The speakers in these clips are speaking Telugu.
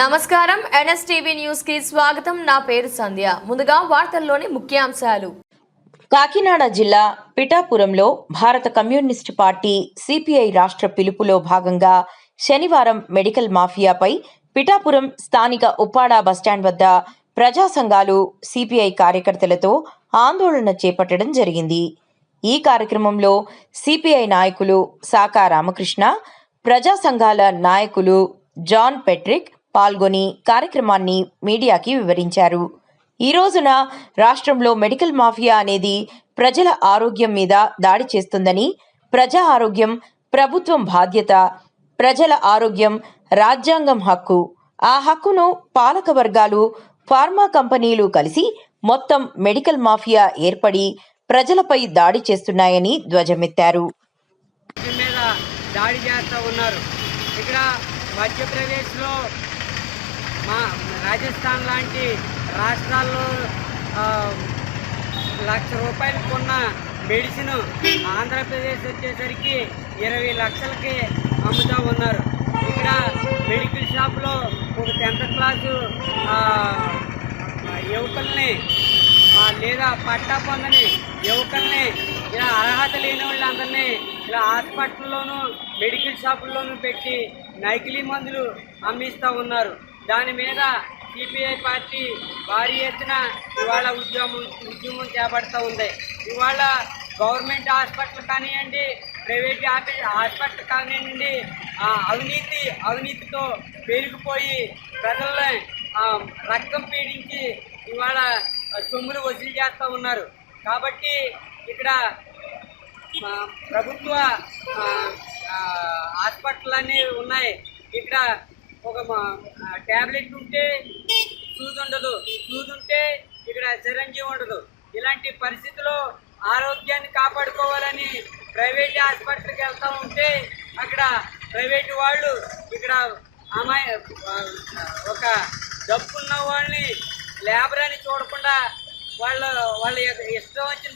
నమస్కారం ఎన్ఎస్టీవీ న్యూస్ కి స్వాగతం. నా పేరు సంధ్య. ముందుగా వార్తల్లోని ముఖ్యాంశాలు. కాకినాడ జిల్లా పిఠాపురంలో భారత కమ్యూనిస్టు పార్టీ సిపిఐ రాష్ట్ర పిలుపులో భాగంగా శనివారం మెడికల్ మాఫియాపై పిఠాపురం స్థానిక ఉప్పాడ బస్టాండ్ వద్ద ప్రజా సంఘాలు సిపిఐ కార్యకర్తలతో ఆందోళన చేపట్టడం జరిగింది. ఈ కార్యక్రమంలో సిపిఐ నాయకులు సాకా రామకృష్ణ, ప్రజా సంఘాల నాయకులు జాన్ పెట్రిక్ పాల్గొని కార్యక్రమాన్ని మీడియాకి వివరించారు. ఈ రోజున రాష్ట్రంలో మెడికల్ మాఫియా అనేది ప్రజల ఆరోగ్యం మీద దాడి చేస్తుందని, ప్రజా ఆరోగ్యం ప్రభుత్వం బాధ్యత, ప్రజల ఆరోగ్యం రాజ్యాంగం హక్కు, ఆ హక్కును పాలక వర్గాలు, ఫార్మా కంపెనీలు కలిసి మొత్తం మెడికల్ మాఫియా ఏర్పడి ప్రజలపై దాడి చేస్తున్నాయని ధ్వజమెత్తారు. ఇక్కడ మధ్యప్రదేశ్లో రాజస్థాన్ లాంటి రాష్ట్రాల్లో ₹1,00,000 కొన్న మెడిసిన్ ఆంధ్రప్రదేశ్ వచ్చేసరికి 20 లక్షలకి అమ్ముతూ ఉన్నారు. ఇక్కడ మెడికల్ షాప్లో ఒక 10th క్లాసు యువకుల్ని లేదా పట్టా పొందని యువకుల్ని ఇలా అర్హత లేని వాళ్ళందరినీ ఇలా హాస్పిటల్లోనూ మెడికల్ షాపుల్లోనూ పెట్టి నకిలీ మందులు అమ్మిస్తూ ఉన్నారు. దాని మీద సిపిఐ పార్టీ భారీ ఎత్తున ఇవాళ ఉద్యమం చేపడుతూ ఉంది. ఇవాళ గవర్నమెంట్ హాస్పిటల్ కానివ్వండి, ప్రైవేట్ హాస్పిటల్ కానివ్వండి, అవినీతితో పెరిగిపోయి ప్రజల్ని రక్తం పీడించి ఇవాళ సొమ్ములు వసూలు చేస్తూ ఉన్నారు. కాబట్టి ఇక్కడ ప్రభుత్వ హాస్పిటల్ అన్నీ ఉన్నాయి. ఇక్కడ ఒక ట్యాబ్లెట్ ఉంటే సూది ఉండదు, సూది ఉంటే ఇక్కడ సిరంజి ఉండదు. ఇలాంటి పరిస్థితుల్లో ఆరోగ్యాన్ని కాపాడుకోవాలని ప్రైవేట్ హాస్పిటల్కి వెళ్తూ ఉంటే అక్కడ ప్రైవేటు వాళ్ళు ఇక్కడ ఒక డబ్బున్న వాళ్ళని లేబర్ అని చూడకుండా వాళ్ళ ఇష్టం వచ్చిన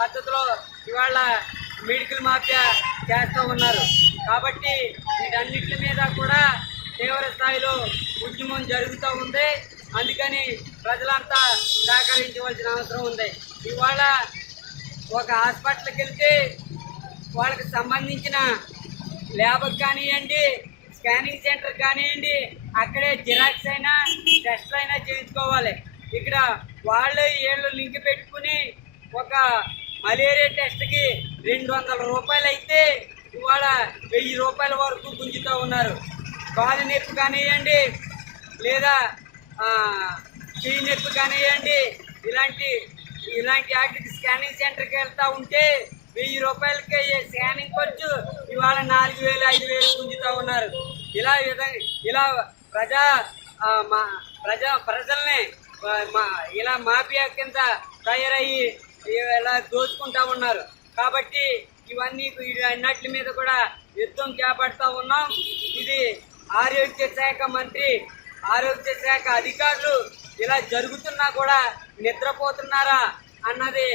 పద్ధతిలో ఇవాళ మెడికల్ మాఫియా చేస్తూ ఉన్నారు. కాబట్టి వీటన్నిటి మీద కూడా తీవ్ర స్థాయిలో ఉద్యమం జరుగుతూ ఉంది. అందుకని ప్రజలంతా సహకరించవలసిన అవసరం ఉంది. ఇవాళ ఒక హాస్పిటల్కి వెళ్తే వాళ్ళకి సంబంధించిన ల్యాబ్కి కానివ్వండి, స్కానింగ్ సెంటర్ కానివ్వండి, అక్కడే జిరాక్స్ అయినా టెస్ట్లు అయినా చేయించుకోవాలి. ఇక్కడ వాళ్ళు లింక్ పెట్టుకుని ఒక మలేరియా టెస్ట్కి ₹200 అయితే ఇవాళ ₹1000 వరకు గుంజుతూ ఉన్నారు. కాలు నొప్పి కానివ్వండి లేదా చెయ్యి నొప్పి కానివ్వండి, ఇలాంటి వాటికి స్కానింగ్ సెంటర్కి వెళ్తూ ఉంటే ₹1000కే స్కానింగ్ ఖర్చు ఇవాళ 4,000 5,000 గుంజుతూ ఉన్నారు. ఇలా ప్రజల్ని ఇలా మాఫియా కింద తయారయ్యి ఇలా దోచుకుంటా ఉన్నారు. కాబట్టి అన్నిటి మీద కూడా యుద్ధం చేపడుతూ ఉన్నాం. ఇది ఆరోగ్య శాఖ మంత్రి, ఆరోగ్య శాఖ అధికారులు ఇలా జరుగుతున్నా కూడా నిద్రపోతున్నారా అన్నది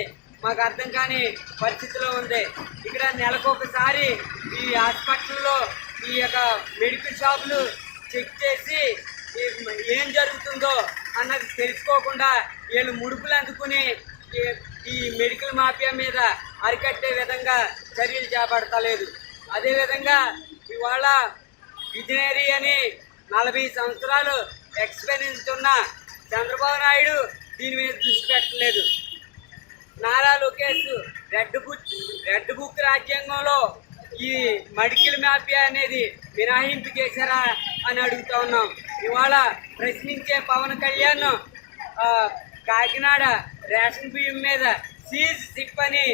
మాకు అర్థం కాని పరిస్థితిలో ఉంది. ఇక్కడ నెలకొకసారి ఈ హాస్పిటల్లో ఈ యొక్క మెడికల్ షాపులు చెక్ చేసి ఏం జరుగుతుందో అన్నది తెలుసుకోకుండా వీళ్ళు ముడుపులు అందుకుని ఈ మెడికల్ మాఫియా మీద అరికట్టే విధంగా చర్యలు చేపడతలేదు. అదేవిధంగా ఇవాళ విజనరీ అని 40 సంవత్సరాలు ఎక్స్పీరియన్స్ ఉన్న చంద్రబాబు నాయుడు దీని మీద దృష్టి పెట్టలేదు. నారా లోకేష్ రెడ్ బుక్ రాజ్యాంగంలో ఈ మెడికల్ మాఫియా అనేది మినహాయింపు చేశారా అని అడుగుతా ఉన్నాం. ఇవాళ ప్రశ్నించే పవన్ కళ్యాణ్ కాకినాడ రేషన్ బియ్యం మీద సీజ్ సిప్ అని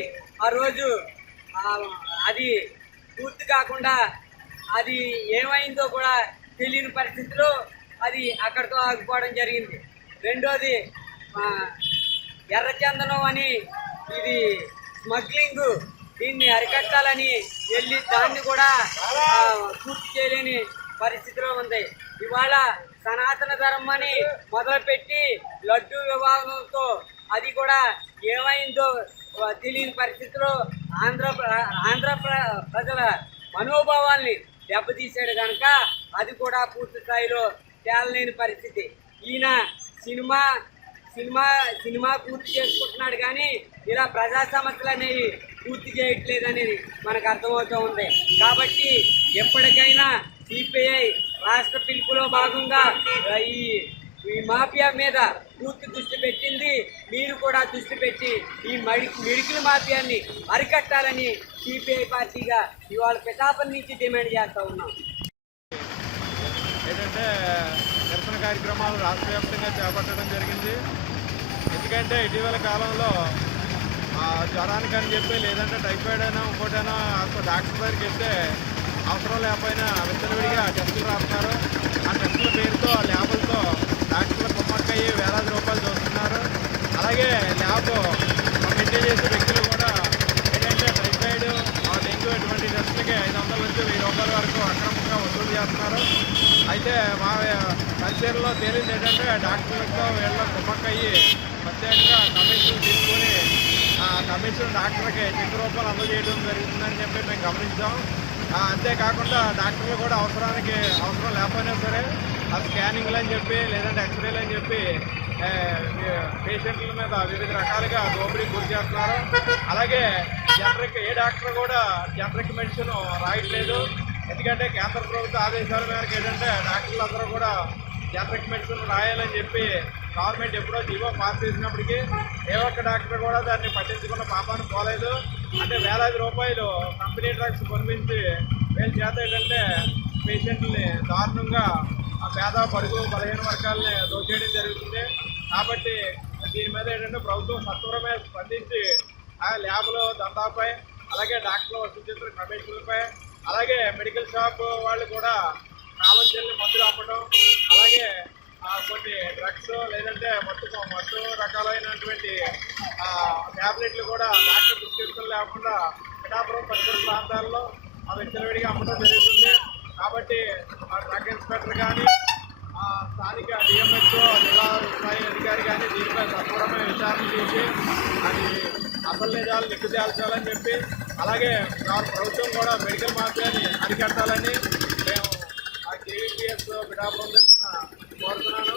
ఆ రోజు అది పూర్తి కాకుండా అది ఏమైందో కూడా తెలియని పరిస్థితిలో అది అక్కడితో ఆగిపోవడం జరిగింది. రెండోది ఎర్రచందనం అని ఇది స్మగ్లింగ్, దీన్ని అరికట్టాలని వెళ్ళి దాన్ని కూడా పూర్తి చేయలేని పరిస్థితిలో ఉంది. ఇవాళ సనాతన ధర్మాన్ని మొదలుపెట్టి లడ్డూ వివాదంతో అది కూడా ఏమైందో తెలియని పరిస్థితిలో ఆంధ్ర ప్రజల మనోభావాల్ని దెబ్బతీశాడు కనుక అది కూడా పూర్తి స్థాయిలో తేలలేని పరిస్థితి. ఈయన సినిమా సినిమా సినిమా పూర్తి చేసుకుంటున్నాడు కానీ ఇలా ప్రజా సమస్యలు అనేవి పూర్తి చేయట్లేదు అనేది మనకు అర్థమవుతూ ఉంది. కాబట్టి ఎప్పటికైనా సిపిఐ రాష్ట్ర పిలుపులో భాగంగా ఈ మాఫియా మీద పూర్తి దృష్టి పెట్టింది. మీరు కూడా దృష్టి పెట్టి ఈ మెడికల్ మాఫియాని అరికట్టాలని సిపిఐ పార్టీగా ఇవాళ పిఠాపురం నుంచి డిమాండ్ చేస్తూ ఉన్నాం. ఏంటంటే నిరసన కార్యక్రమాలు రాష్ట్ర వ్యాప్తంగా చేపట్టడం జరిగింది. ఎందుకంటే ఇటీవల కాలంలో జ్వరానికి అని చెప్పి లేదంటే టైఫాయిడ్ అయినా ఇంకోటైనా అసలు డాక్టర్ దగ్గరికి వెళ్తే అవసరం లేకపోయినా విచ్చలవిడిగా టెస్టులు రాస్తున్నారు. ఆ టెస్టుల పేరుతో ల్యాబులతో డాక్టర్ల కుమ్మక్కయ్యి వేలాది రూపాయలు చూస్తున్నారు. అలాగే ల్యాబ్ మెయింటైన్ చేసే వ్యక్తులు కూడా ఏంటంటే టైఫాయిడ్ డెంగ్యూ ఇటువంటి టెస్టులకి 500 నుంచి 1000 రూపాయల వరకు అక్రమంగా వసూలు చేస్తున్నారు. అయితే మా పరిశీలనలో తేలింది ఏంటంటే డాక్టర్లతో వీళ్ళ కుమ్మక్కయ్యి ప్రత్యేకంగా కమిషన్ తీసుకొని ఆ కమిషన్ డాక్టర్కి చెక్ రూపాయలు అందజేయడం జరుగుతుందని చెప్పి మేము గమనించాం. అంతేకాకుండా డాక్టర్లు కూడా అవసరం లేకపోయినా సరే ఆ స్కానింగ్లు అని చెప్పి లేదంటే ఎక్స్రేలు అని చెప్పి పేషెంట్ల మీద వివిధ రకాలుగా దోపిడీకి గురి చేస్తున్నారు. అలాగే ఏ డాక్టర్ కూడా జనరిక్ మెడిసిన్ రాయట్లేదు. ఎందుకంటే కేంద్ర ప్రభుత్వ ఆదేశాల మేరకు ఏంటంటే డాక్టర్లు అందరూ కూడా జనరిక్ మెడిసిన్ రాయాలని చెప్పి గవర్నమెంట్ ఎప్పుడో జీవో పాస్ చేసినప్పటికీ ఏ ఒక్క డాక్టర్ కూడా దాన్ని పట్టించుకున్న పాపాన్ని పోలేదు. అంటే వేలాది రూపాయలు కంపెనీ డ్రగ్స్ కొనిపించి వీళ్ళ చేత ఏంటంటే పేషెంట్ని దారుణంగా ఆ పేద బడుగు బలహీన వర్గాలని దోచేయడం జరుగుతుంది. కాబట్టి దీని మీద ఏంటంటే ప్రభుత్వం సత్వరమే స్పందించి ఆ ల్యాబ్లో దందాపై అలాగే డాక్టర్లు వసూలు కమిషన్లపై అలాగే మెడికల్ షాప్ వాళ్ళు కూడా కాలం చెల్లి మందులు అమ్మడం అలాగే కొన్ని డ్రగ్స్ లేదంటే మత్తు రకాలైనటువంటి ట్యాబ్లెట్లు కూడా డాక్టర్ ప్రిస్క్రిప్షన్ లేకుండా పిఠాపురం పరిసర ప్రాంతాల్లో విచ్చలవిడిగా అమ్మడం జరుగుతుంది. కాబట్టి డ్రగ్ ఇన్స్పెక్టర్ కానీ స్థానిక డిఎంహెచ్ఓ జిల్లా స్థాయి అధికారి కానీ దీనిపై సత్వరమైన విచారణ చేసి అది అసలు నిజాలు నిగ్గు తేల్చాలని చెప్పి అలాగే ప్రభుత్వం కూడా మెడికల్ మాఫియాని అరికట్టాలని మేము ఆ కేవీపీఎస్ పిఠాపురం కోరుతున్నాను.